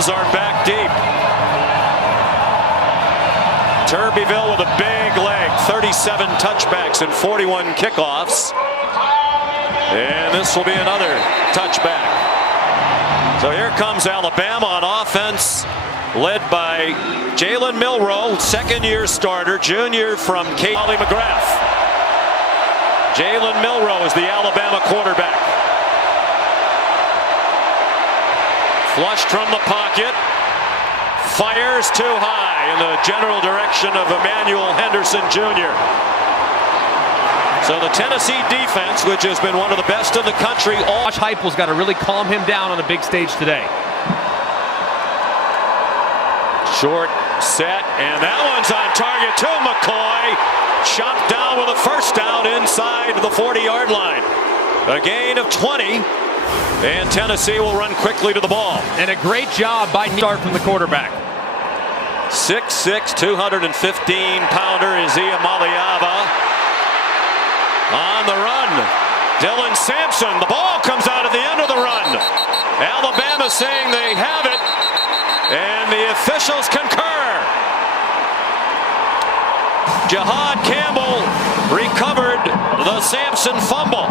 Rams are back deep. Turbeville with a big leg, 37 touchbacks and 41 kickoffs. And this will be another touchback. So here comes Alabama on offense, led by Jalen Milroe, second-year starter, junior from Ollie McGrath. Jalen Milroe is the Alabama quarterback. Flushed from the pocket. Fires too high in the general direction of Emmanuel Henderson Jr. So the Tennessee defense, which has been one of the best in the country. Josh Heupel's got to really calm him down on the big stage today. Short set, and that one's on target to McCoy. Chopped down with a first down inside the 40-yard line. A gain of 20, and Tennessee will run quickly to the ball. And a great job by start from the quarterback. 6'6", 215-pounder is Iamaleava. On the run, Dylan Sampson. The ball comes out at the end of the run. Alabama saying they have it, and the officials concur. Jahad Campbell recovered the Sampson fumble.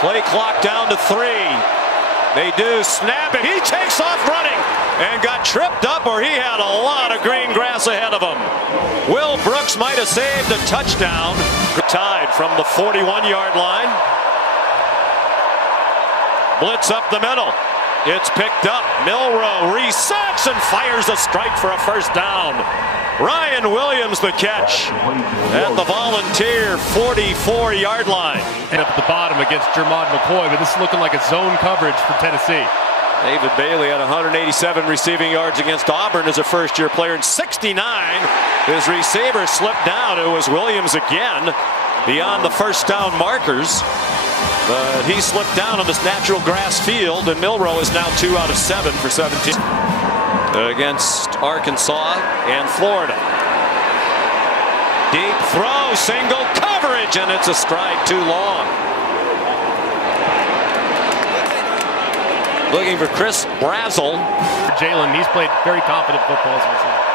Play clock down to 3. They do snap it. He takes off running and got tripped up, or he had a lot of green grass ahead of him. Will Brooks might have saved a touchdown. Tied from the 41-yard line. Blitz up the middle. It's picked up. Milroe resets and fires a strike for a first down. Ryan Williams the catch at the Volunteer 44-yard line. And up at the bottom against Jermod McCoy, but this is looking like a zone coverage for Tennessee. David Bailey had 187 receiving yards against Auburn as a first-year player, and 69. His receiver slipped down. It was Williams again beyond the first down markers. But he slipped down on this natural grass field, and Milroe is now 2 out of 7 for 17 against Arkansas and Florida. Deep throw, single coverage, and it's a stride too long. Looking for Chris Brazel. Jalen, he's played very confident football as well.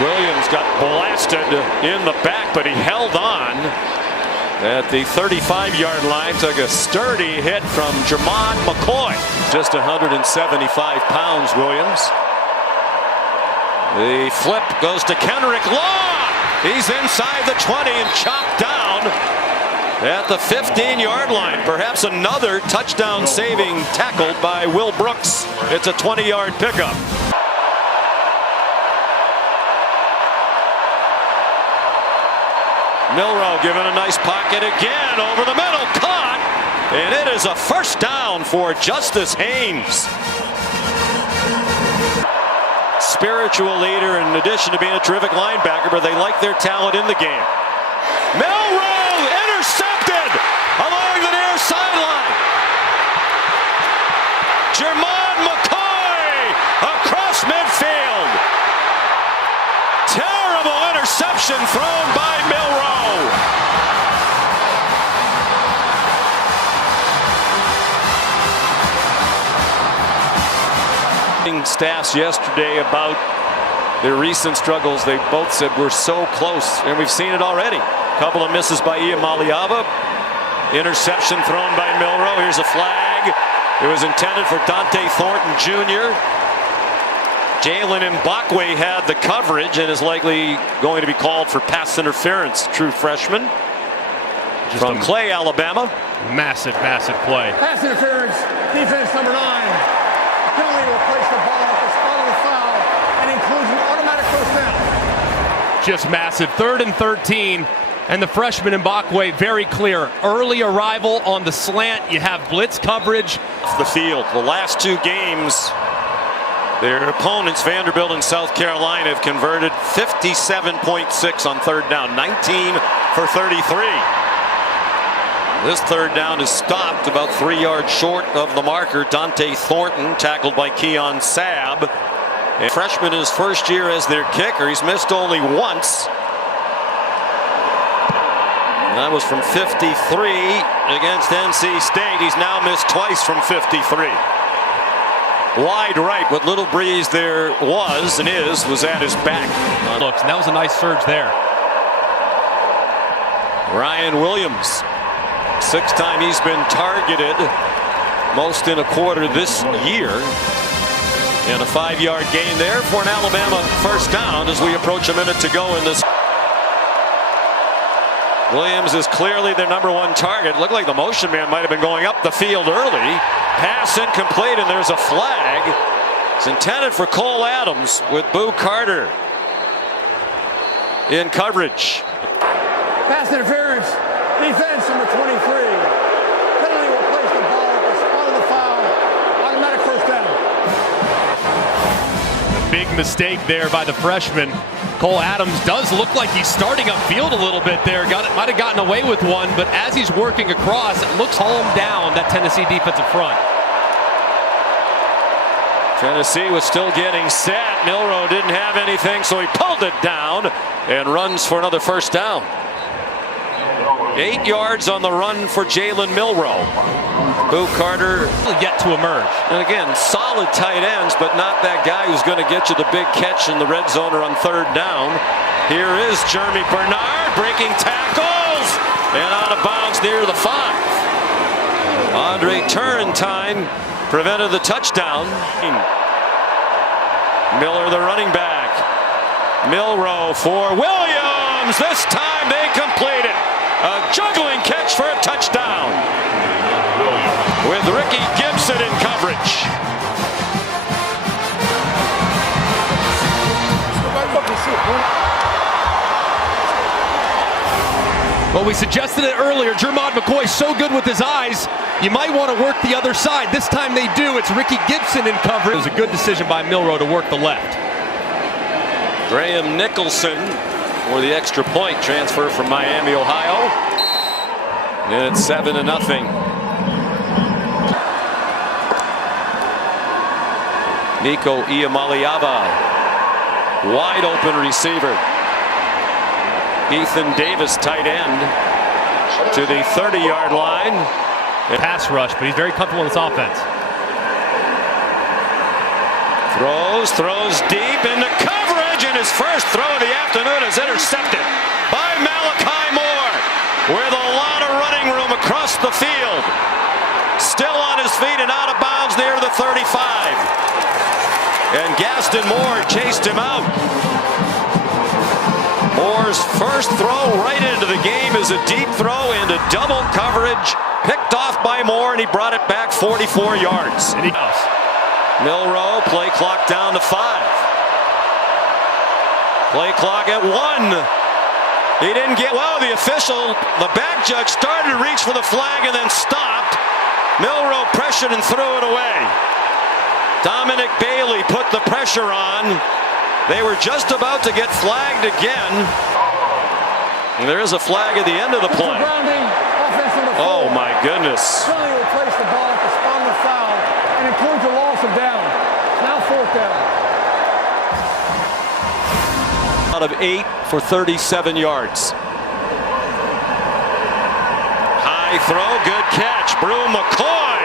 Williams got blasted in the back, but he held on at the 35-yard line. Took a sturdy hit from Jermod McCoy. Just 175 pounds, Williams. The flip goes to Kendrick Law. He's inside the 20 and chopped down at the 15-yard line. Perhaps another touchdown-saving tackle by Will Brooks. It's a 20-yard pickup. Milroe given a nice pocket again over the middle, caught, and it is a first down for Justice Haynes. Spiritual leader in addition to being a terrific linebacker, but they like their talent in the game. Milroe intercepted along the near sideline. Jermod McCoy across midfield. Terrible interception thrown by Milroe. Staffs yesterday about their recent struggles. They both said we're so close, and we've seen it already. A couple of misses by Iamaleava. Interception thrown by Milroe. Here's a flag. It was intended for Dante Thornton Jr. Jalen Mbakwe had the coverage and is likely going to be called for pass interference. True freshman from Clay, Alabama. Massive, massive play. Pass interference, defense number 9. Penalty to replace the ball at the spot of the foul and includes an automatic first down. Just massive. 3rd and 13. And the freshman Mbakwe, very clear. Early arrival on the slant. You have blitz coverage. The field. The last 2 games, their opponents, Vanderbilt and South Carolina, have converted 57.6 on 3rd down. 19 for 33. This 3rd down is stopped about 3 yards short of the marker. Dante Thornton tackled by Keon Sabb. A freshman in his first year as their kicker. He's missed only once. that was from 53 against NC State. He's now missed twice from 53. Wide right, what little breeze there was and was at his back. Looks, and that was a nice surge there. Ryan Williams, sixth time he's been targeted, most in a quarter this year. And a 5-yard gain there for an Alabama first down as we approach a minute to go in this. Williams is clearly their #1 target. Looked like the motion man might have been going up the field early. Pass incomplete, and there's a flag. It's intended for Cole Adams with Boo Carter in coverage. Pass interference. Defense number 23. Penalty will place the ball at the spot of the foul. Automatic first down. Big mistake there by the freshman. Cole Adams does look like he's starting upfield a little bit there. Might have gotten away with one, but as he's working across, it looks home down that Tennessee defensive front. Tennessee was still getting set. Milroe didn't have anything, so he pulled it down and runs for another first down. 8 yards on the run for Jalen Milroe. Boo Carter yet to emerge. And again, solid tight ends, but not that guy who's going to get you the big catch in the red zone or on third down. Here is Jeremy Bernard breaking tackles and out of bounds near the 5. Andre Turrentine prevented the touchdown. Miller, the running back. Milroe for Williams. This time they complete it. A juggling catch for a touchdown with Ricky Gibson in coverage. Well, we suggested it earlier. Jermod McCoy so good with his eyes, you might want to work the other side. This time they do. It's Ricky Gibson in coverage. It was a good decision by Milroe to work the left. Graham Nicholson for the extra point transfer from Miami, Ohio. And it's 7-0. Nico Iamaleava, wide open receiver. Ethan Davis, tight end, to the 30-yard line. Pass rush, but he's very comfortable in this offense. Throws deep into coverage, and his first throw of the afternoon is intercepted by Malachi Moore with a lot of running room across the field. Still on his feet and out of bounds near the 35. And Gaston Moore chased him out. Moore's first throw right into the game is a deep throw into double coverage. Picked off by Moore, and he brought it back 44 yards. And Milroe, play clock down to 5. Play clock at 1. He didn't get, well, the official, the back judge started to reach for the flag and then stopped. Milroe pressured and threw it away. Dominic Bailey put the pressure on. They were just about to get flagged again. And there is a flag at the end of the play. Oh my goodness. Penalty will place the ball at the spot of the foul and includes a loss of down. Now fourth down. Out of 8 for 37 yards. High throw, good catch. Brew McCoy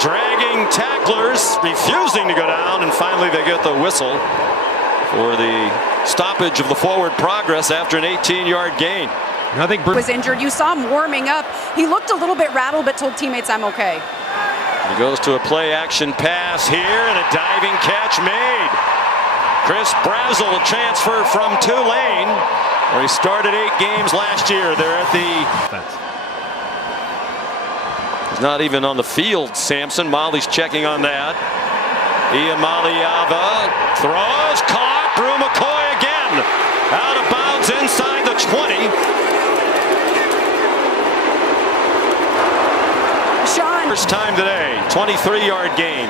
dragging tacklers, refusing to go down, and finally they get the whistle for the stoppage of the forward progress after an 18-yard gain. I think was injured. You saw him warming up. He looked a little bit rattled, but told teammates, "I'm okay." He goes to a play-action pass here, and a diving catch made. Chris Brazel, a transfer from Tulane, where he started 8 games last year. They're at the... He's not even on the field, Sampson. Molly's checking on that. Iamaleava throws, caught. Brew McCoy again. Out of bounds inside the 20. Sean. First time today, 23-yard gain.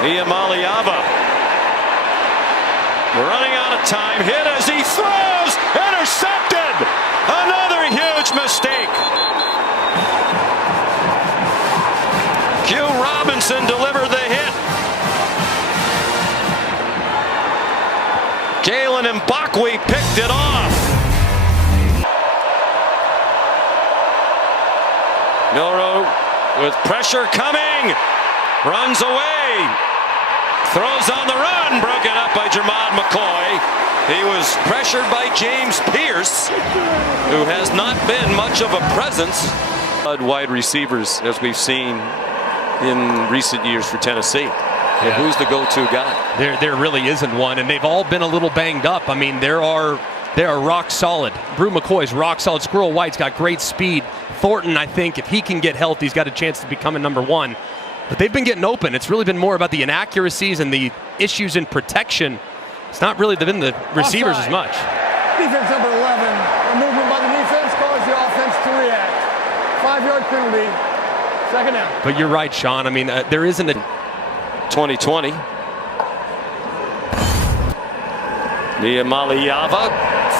Iamaleava running out of time, hit as he throws, intercepted. Another huge mistake. Q Robinson delivered the hit. Jalen Mbakwe picked it off. with pressure coming. Runs away. Throws on the run. Broken up by Jermod McCoy. He was pressured by James Pierce, who has not been much of a presence. Wide receivers, as we've seen in recent years for Tennessee. Yeah. Who's the go-to guy? There really isn't one, and they've all been a little banged up. I mean, they are rock solid. Brew McCoy's rock solid. Squirrel White's got great speed. Thornton, I think, if he can get healthy, he's got a chance to become a #1. But they've been getting open. It's really been more about the inaccuracies and the issues in protection. It's not really been the receivers as much. Defense number 11. A movement by the defense caused the offense to react. 5-yard penalty. Second down. But you're right, Sean. I mean, there isn't a 2020. Iamaleava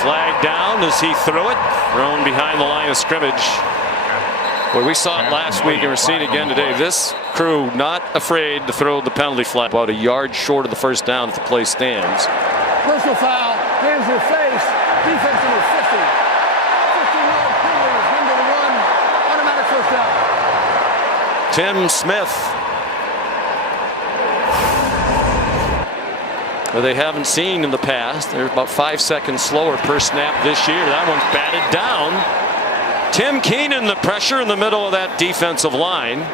flagged down as he threw it. Thrown behind the line of scrimmage. Well, we saw it last week and we're seeing it again today. This crew not afraid to throw the penalty flag. About a yard short of the first down if the play stands. Personal foul. Hands to the face. Defense number 50. 15-yard penalty. Number 1. Automatic first down. Tim Smith. Well, they haven't seen in the past. They're about 5 seconds slower per snap this year. That one's batted down. Tim Keenan, the pressure in the middle of that defensive line.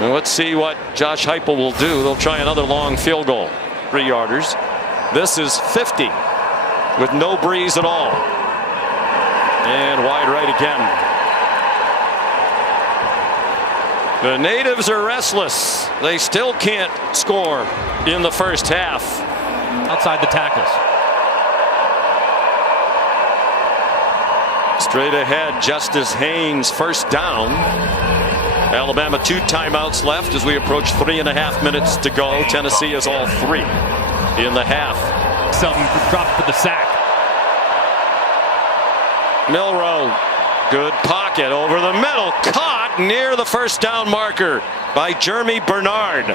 And let's see what Josh Heupel will do. They'll try another long field goal. 3-yarders. This is 50 with no breeze at all. And wide right again. The natives are restless. They still can't score in the first half. outside the tackles. Straight ahead, Justice Haynes, first down. Alabama 2 timeouts left as we approach 3.5 minutes to go. Tennessee is all 3 in the half. Something dropped for the sack. Milroe, good pocket over the middle, caught near the first down marker by Jeremy Bernard.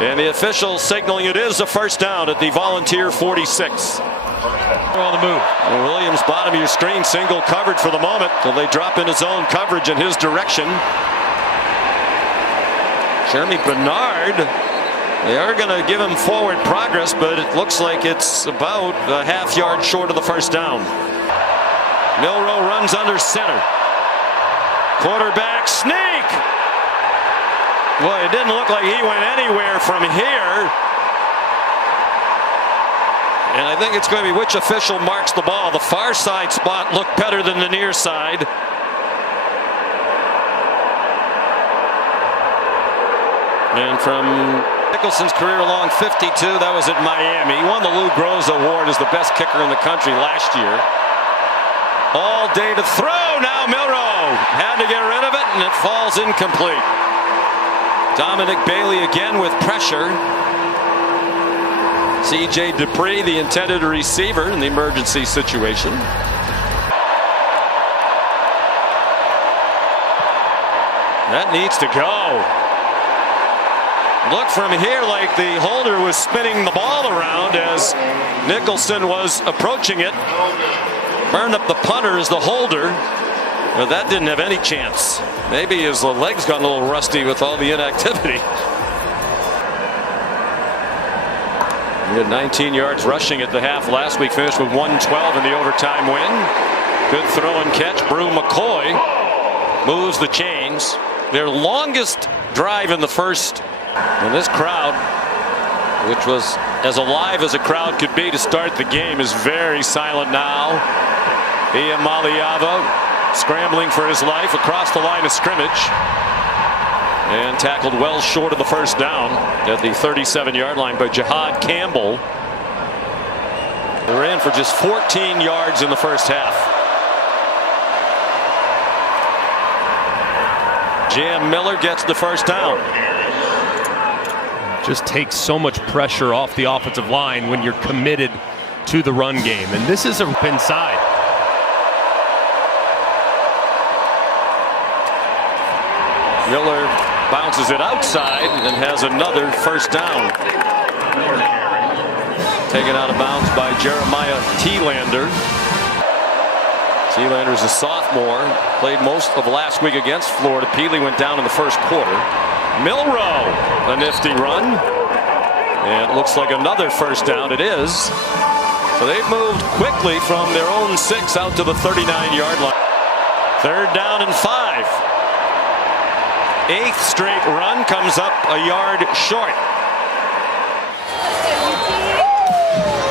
And the official signaling it is a first down at the Volunteer 46. On the move. And Williams, bottom of your screen, single covered for the moment till they drop into zone coverage in his direction. Jeremy Bernard, they are going to give him forward progress, but it looks like it's about a half yard short of the first down. Milroe runs under center. Quarterback sneak. Boy, it didn't look like he went anywhere from here. And I think it's going to be which official marks the ball. The far side spot looked better than the near side. And from Nicholson's career along 52, that was at Miami. He won the Lou Groza Award as the best kicker in the country last year. All day to throw. Now Milroe had to get rid of it, and it falls incomplete. Dominic Bailey again with pressure. C.J. Dupree, the intended receiver in the emergency situation. That needs to go. Looked from here like the holder was spinning the ball around as Nicholson was approaching it. Burned up the punter as the holder, but that didn't have any chance. Maybe his legs got a little rusty with all the inactivity. He had 19 yards rushing at the half last week, finished with 112 in the overtime win. Good throw and catch. Brew McCoy moves the chains. Their longest drive in the first. And this crowd, which was as alive as a crowd could be to start the game, is very silent now. Iamaleava scrambling for his life across the line of scrimmage. And tackled well short of the first down at the 37-yard line by Jihad Campbell. They ran for just 14 yards in the first half. Jam Miller gets the first down. Just takes so much pressure off the offensive line when you're committed to the run game. And this is a inside. Miller bounces it outside and has another first down. Taken out of bounds by Jeremiah Thielander. Sealander's a sophomore. Played most of last week against Florida. Peely went down in the first quarter. Milroe, a nifty run. And it looks like another first down. It is. So they've moved quickly from their own 6 out to the 39-yard line. 3rd down and 5. 8th straight run comes up a yard short.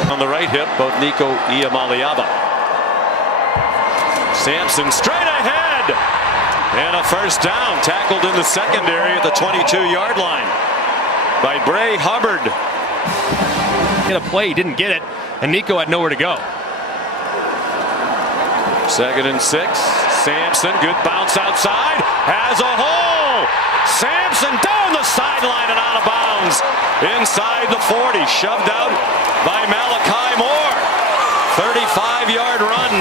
On the right hip, both Nico Iamaleava. Sampson straight ahead. And a first down, tackled in the secondary at the 22-yard line by Bray Hubbard. Hit a play, he didn't get it, and Nico had nowhere to go. 2nd and 6. Sampson, good bounce outside, has a hole. Sampson down the sideline and out of bounds. Inside the 40, shoved out by Malachi Moore. 35-yard run.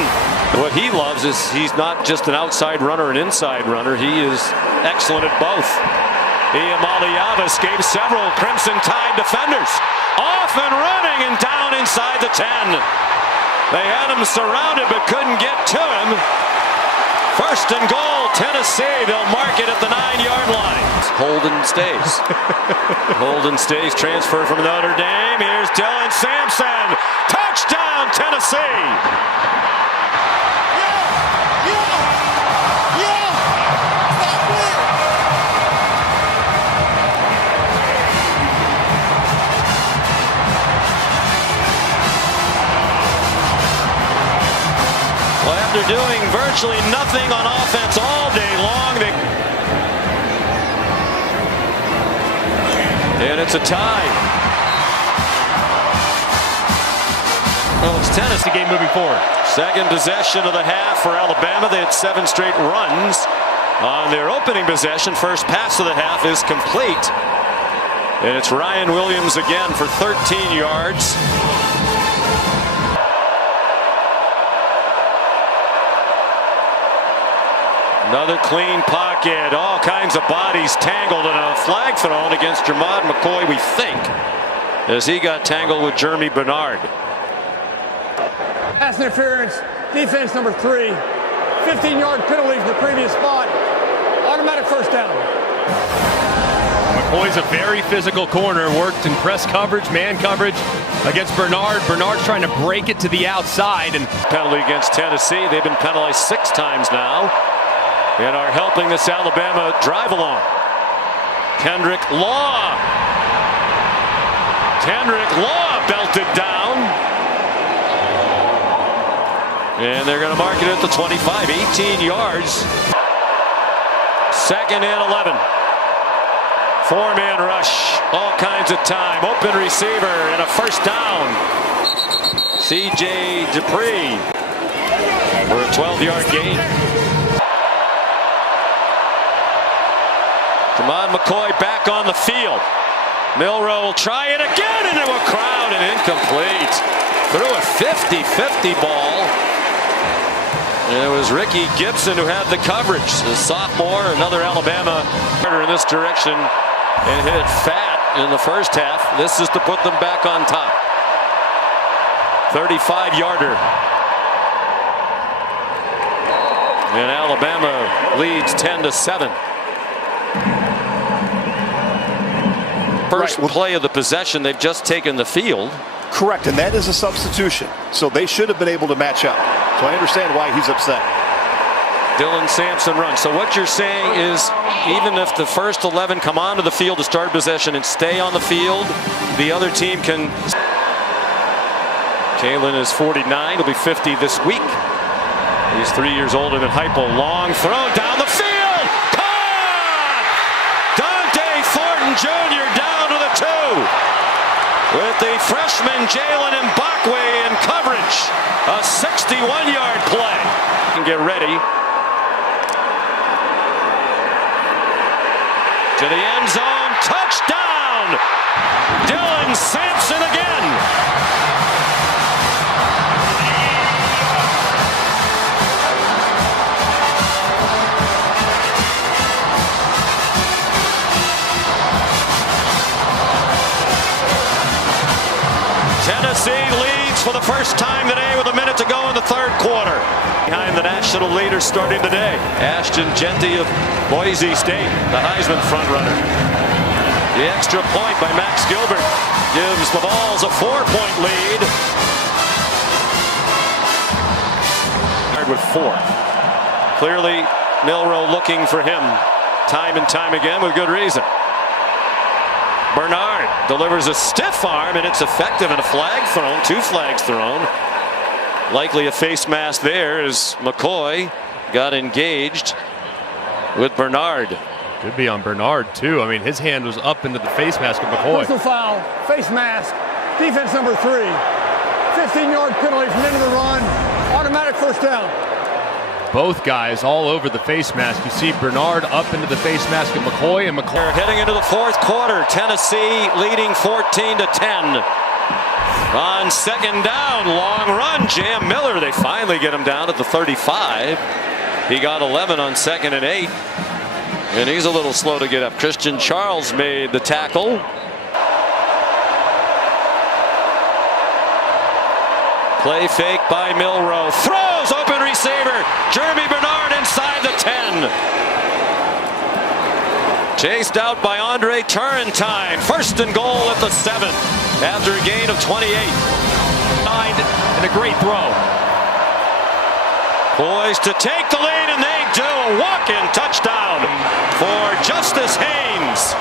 What he loves is he's not just an outside runner, an inside runner. He is excellent at both. Iamaleava escapes several Crimson Tide defenders. Off and running and down inside the 10. They had him surrounded but couldn't get to him. 1st and goal, Tennessee. They'll mark it at the 9-yard line. Holden stays. Holden stays, transfer from Notre Dame. Here's Dylan Sampson. Touchdown, Tennessee. Well, after doing virtually nothing on offense all day long, and it's a tie. Well, it's Tennessee game moving forward. 2nd possession of the half for Alabama. They had 7 straight runs on their opening possession. First pass of the half is complete. And it's Ryan Williams again for 13 yards. Another clean pocket. All kinds of bodies tangled, and a flag thrown against Jermod McCoy, we think, as he got tangled with Jeremy Bernard. Pass interference, defense number 3. 15-yard penalty from the previous spot. Automatic first down. McCoy's a very physical corner. Worked in press coverage, man coverage against Bernard. Bernard's trying to break it to the outside. And penalty against Tennessee. They've been penalized 6 times now and are helping this Alabama drive along. Kendrick Law. Kendrick Law belted down. And they're going to mark it at the 25, 18 yards. 2nd and 11. 4-man rush, all kinds of time. Open receiver and a first down. C.J. Dupree for a 12-yard gain. Jermod McCoy back on the field. Milroe will try it again into a crowd and incomplete. Threw a 50-50 ball. And it was Ricky Gibson who had the coverage. The sophomore, another Alabama in this direction, and hit it fat in the first half. This is to put them back on top. 35-yarder. And Alabama leads 10-7. First play of the possession, they've just taken the field. Correct, and that is a substitution. So they should have been able to match up. So I understand why he's upset. Dylan Sampson runs. So what you're saying is, even if the first 11 come onto the field to start possession and stay on the field, the other team can. Kalen is 49. He'll be 50 this week. He's 3 years older than Heupel. Long throw down the field. Caught! Dante Thornton Jr. down to the 2. With the freshman Jalen Mbakwe in coverage. A 61-yard play. And get ready. To the end zone. Touchdown! Dylan Sampson again. Tennessee leads for the first time today with a minute to go in the third quarter. Behind the national leader starting today, Ashton Genty of Boise State, the Heisman frontrunner. The extra point by Max Gilbert gives the Vols a 4-point lead. With 4. Clearly, Milroe looking for him time and time again with good reason. Bernard delivers a stiff arm, and it's effective, and a flag thrown, 2 flags thrown. Likely a face mask there as McCoy got engaged with Bernard. Could be on Bernard, too. I mean, his hand was up into the face mask of McCoy. Personal foul, face mask, defense number 3. 15-yard penalty from into the run, automatic first down. Both guys all over the face mask. You see Bernard up into the face mask of McCoy, and McCoy. They're heading into the fourth quarter. Tennessee leading 14-10. On second down, long run, Jam Miller. They finally get him down at the 35. He got 11 on 2nd and 8. And he's a little slow to get up. Christian Charles made the tackle. Play fake by Milroe. Throws, open receiver. Jeremy Bernard inside the 10. Chased out by Andre Turrentine. First and goal at the 7 after a gain of 28. And a great throw. Poised to take the lead, and they do. A walk-in touchdown for Justice Haynes.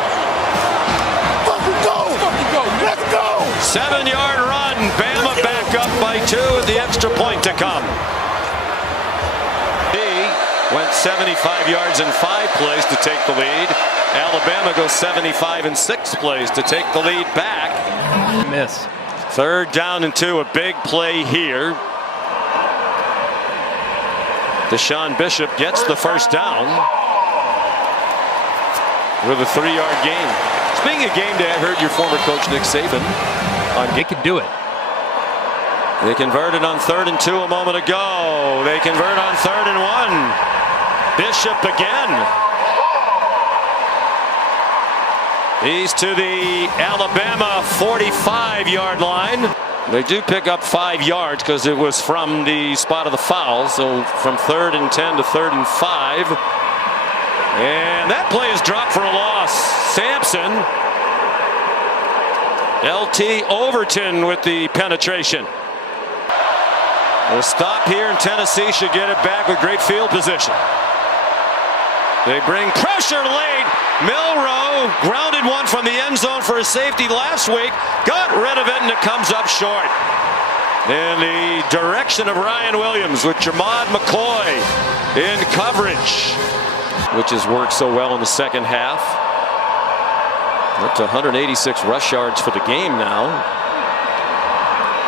Fucking go! Fucking go! Let's go! 7-yard run. Bama back up by 2 with the extra point to come. He went 75 yards in 5 plays to take the lead. Alabama goes 75 in 6 plays to take the lead back. Miss. 3rd down and 2, a big play here. Deshaun Bishop gets the first down with a 3-yard gain. Speaking of game day, I heard your former coach Nick Saban. They can do it. They converted on 3rd and 2 a moment ago. They convert on 3rd and 1. Bishop again. He's to the Alabama 45-yard line. They do pick up 5 yards because it was from the spot of the foul. So from 3rd and 10 to 3rd and 5. And that play is dropped for a loss. Sampson. LT Overton with the penetration. A stop here, and Tennessee should get it back with great field position. They bring pressure late. Milroe grounded one from the end zone for a safety last week. Got rid of it, and it comes up short. In the direction of Ryan Williams with Jermod McCoy in coverage, which has worked so well in the second half. Up to 186 rush yards for the game now.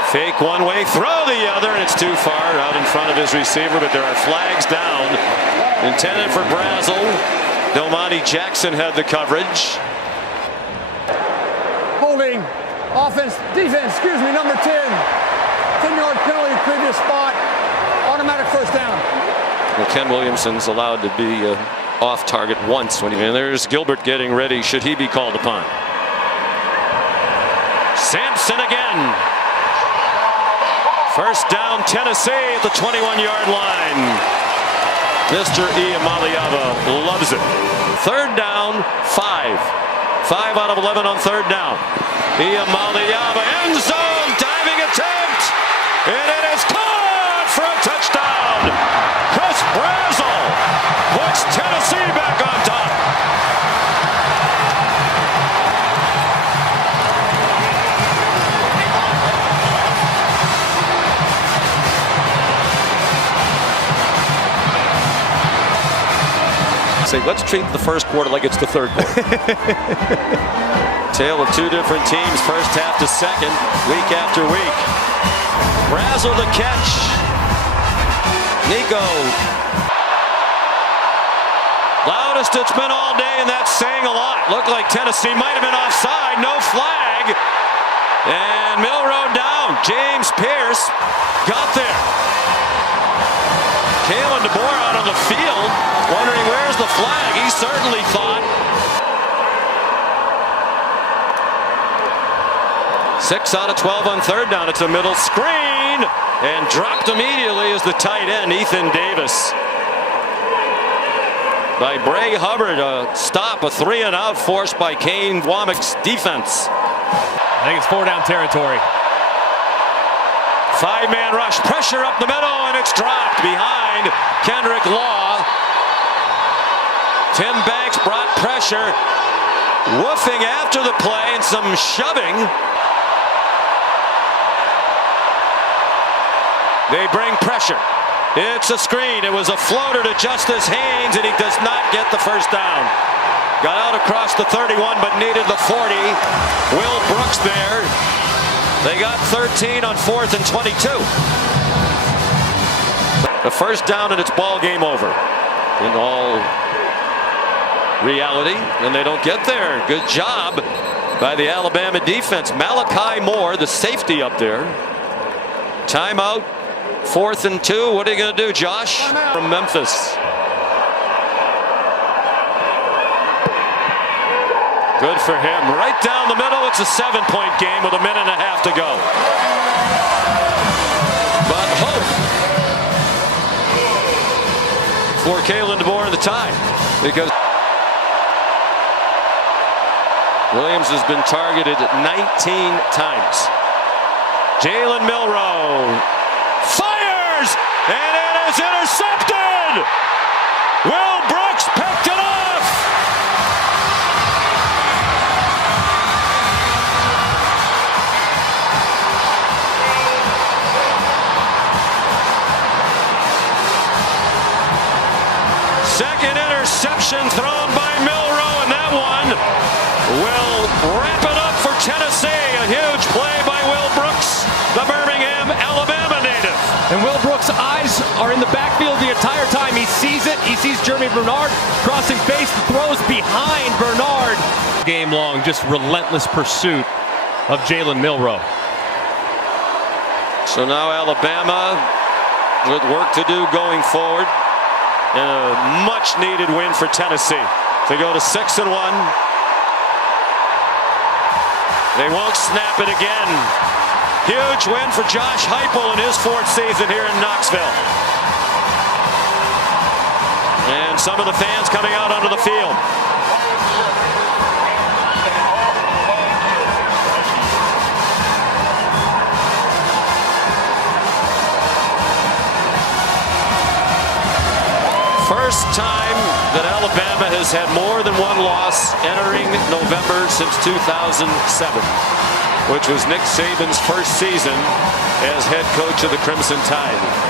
Fake one way, throw the other, and it's too far out in front of his receiver, but there are flags down. Intended for Brazel. Delmonte Jackson had the coverage. Holding, offense, defense, number 10. 10-yard penalty, previous spot, automatic first down. Well, Ken Williamson's allowed to be off target once. And there's Gilbert getting ready should he be called upon. Sampson again. First down, Tennessee at the 21-yard line. Mr. Iamaleava loves it. 3rd down, 5. 5 out of 11 on 3rd down. Iamaleava, end zone, diving attempt. And it is caught for a touchdown. Chris Brazel puts Tennessee back on top. Say, let's treat the first quarter like it's the 3rd quarter. Tale of 2 different teams, first half to second, week after week. Brazel the catch. Nico. Loudest it's been all day, and that's saying a lot. Looked like Tennessee might have been offside. No flag. And Milroe down. James Pierce got there. Kalen DeBoer out on the field, wondering where's the flag. He certainly thought. 6 out of 12 on 3rd down. It's a middle screen and dropped immediately as was the tight end, Ethan Davis. By Bray Hubbard, a stop, a 3-and-out forced by Kane Womack's defense. I think it's 4-down territory. 5-man rush, pressure up the middle, and it's dropped behind Kendrick Law. Tim Banks brought pressure, woofing after the play and some shoving. They bring pressure. It's a screen. It was a floater to Justice Haynes, and he does not get the first down. Got out across the 31, but needed the 40. Will Brooks there. They got 13 on 4th and 22. The first down, and it's ball game over. In all reality, and they don't get there. Good job by the Alabama defense. Malachi Moore, the safety up there. Timeout. 4th and 2. What are you going to do, Josh? From Memphis. Good for him. Right down the middle. It's a 7-point game with a minute and a half to go. But hope for Kalen DeBoer in the tie, because Williams has been targeted 19 times. Jalen Milroe fires, and it is intercepted. Will Brooks picked it off. Second interception thrown by Milroe, and that one will wrap it up for Tennessee. A huge play by Will Brooks, the Birmingham, Alabama native. And Will Brooks' eyes are in the backfield the entire time. He sees it. He sees Jeremy Bernard crossing base, throws behind Bernard. Game long, just relentless pursuit of Jalen Milroe. So now Alabama with work to do going forward. And a much needed win for Tennessee to go to 6-1. They won't snap it again. Huge win for Josh Heupel in his 4th season here in Knoxville. And some of the fans coming out onto the field. First time that Alabama has had more than one loss entering November since 2007, which was Nick Saban's first season as head coach of the Crimson Tide.